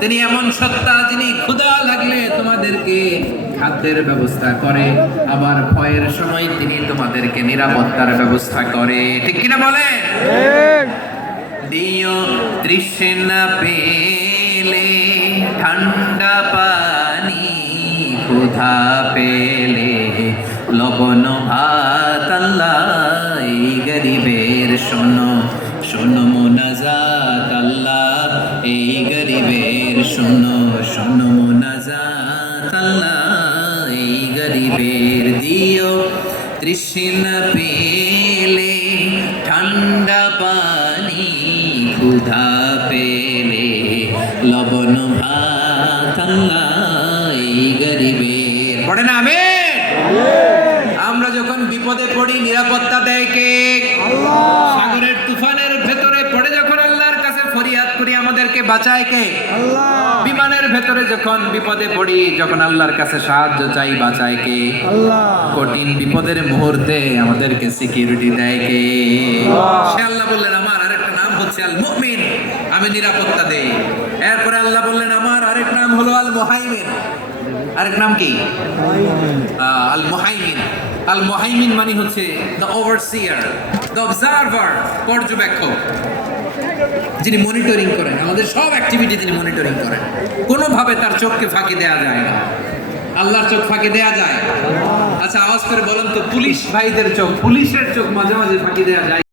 তিনি এমন সত্তা যিনি ক্ষুধা লাগলে তোমাদেরকে খাদ্যের ব্যবস্থা করে, আবার ভয়ের সময় তিনি তোমাদেরকে নিরাপত্তার ব্যবস্থা করে। ঠিক কিনা বলেন? দিও তৃষ্ণা পেলে ঠান্ডা পানি, ক্ষুধা পেলে লবণ ভাত, আল্লাহ এই গরিবের শোনো শোনো মোনাজাত, আল্লাহ এই গরিবের শোনো শোনো মোনাজাত, আল্লাহ এই গরিবের। দিও তৃষ্ণা পেলে ঠান্ডা পানি, ক্ষুধা পেলে লবণ ভাত, আল্লাহ এই গরিবের। পড়ে না আমেন? আমরা যখন বিপদে পড়ি নিরাপত্তা দেয় কে? আল্লাহ। সাগরের তুফানের ভেতরে পড়ে যখন আল্লাহর কাছে ফরিয়াদ করি আমাদেরকে বাঁচায় কে? আল্লাহ। বিমানের ভেতরে যখন বিপদে পড়ি, যখন আল্লাহর কাছে সাহায্য চাই, বাঁচায় কে? আল্লাহ। কঠিন বিপদের মুহূর্তে আমাদেরকে সিকিউরিটি দেয় কে? সে আল্লাহ বললেন আমার আরেকটা নাম হচ্ছে আল মুমিন, আমি নিরাপত্তা দেই। এরপরে আল্লাহ বললেন আমার আরেক নাম হলো আল মুহাইমিন। আরেক নাম কি? আল মুহাইমিন। আল মুহাইমিন মানে হচ্ছে দ্য ওভারসিয়ার, দ্য অবজারভার, পর্যবেক্ষক, যিনি মনিটরিং করেন আমাদের সব অ্যাক্টিভিটি, তিনি মনিটরিং করেন। কোনোভাবে তার চোখকে ফাঁকি দেয়া যায় না। আল্লাহর চোখ ফাঁকি দেয়া যায়? আচ্ছা আওয়াজ করে বলেন তো, পুলিশ ভাইদের চোখ, পুলিশের চোখ মাঝে মাঝে ফাঁকি দেয়া যায়?